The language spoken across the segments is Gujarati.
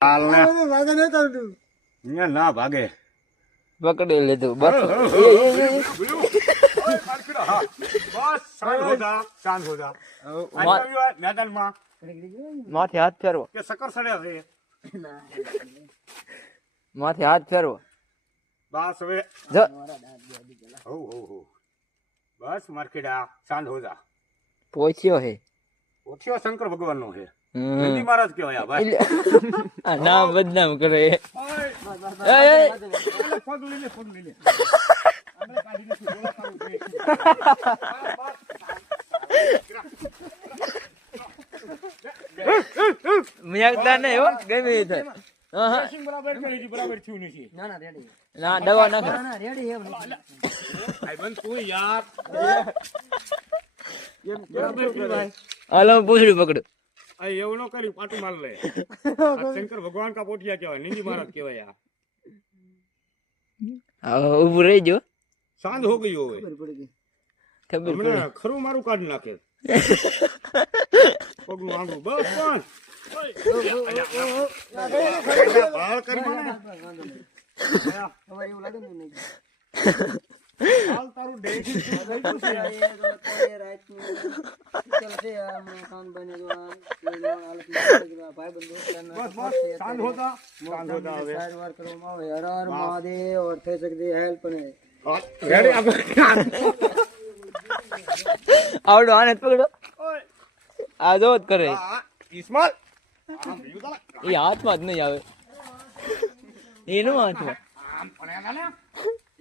હાલને ભાગે નહીં કરતું. અહીંયા ના ભાગે. પકડી લીધું બસ બસ શાંત હો જા, શાંત હો જા. આવી આવ્યો મેદાનમાં માથે હાથ ફેરવો કે સકર સડ્યા છે. માથે હાથ ફેરવો બસ હવે જો હો હો હો બસ માર્કેડા શાંત હો જા. પોચ્યો હે ઓછો શંકર ભગવાન નો છે. હમ. નંદી મહારાજ કહેવાય આ ભાઈ. આ નામ બદનામ કરે એ, એ. પગ લઈ લે, પગ લઈ લે. મિયાકદાર ને એવો ગમે એ થાય. હા હા બરાબર કરી દી, બરાબર થયું નથી. ના દવા નાખો ભાઈ બંધ તું યાર. બરાબર કર્યું ભાઈ. હાલો હું પૂછડું પકડું આ એવું ન કરી, પાટું માર લે. આ શંકર ભગવાન કા પોઠિયા કહેવાય, નંદી મહારાજ કહેવાય. આ હા ઊભું રહીજો સાંજ હો ગયો હવે. ખબર પડી હમણાં ખરું મારું કાઢી નાખે. પગનું આંગળું બસ પણ. બાળ કરી મને. હાલ તારું ડેટી બસ બસ શાંત હોતા, શાંત હોતા હવે. મહાદેવ और થઈ सकती हेल्प नहीं રેડી આપણે. આવડો આને જ પકડો આ જો જ કરે આ ઇસ્માલ આમ ભીયું તા. એ હાથમાં જ નહીં આવે એનું હાથમાં આમ પણ એના ને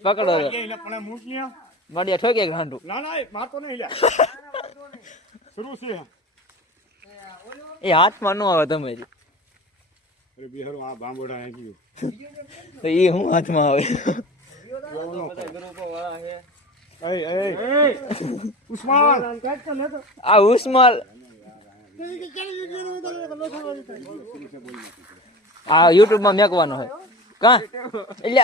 પકડો એ એને પણ મૂક્યા. માડિયા ઠોકે ઘાંટું ના ના એ મારતો નહીં લ્યા. શરૂ છે. એ હાથમાં ન આવે તમારી અરે બિહારો આ બાંબોડા આ ગયું. તો એ હું હાથમાં આવે એ ઉસ્માન આ ઉસ્માલ આ યુટ્યુબ માં મેકવાનો હોય કા એટલે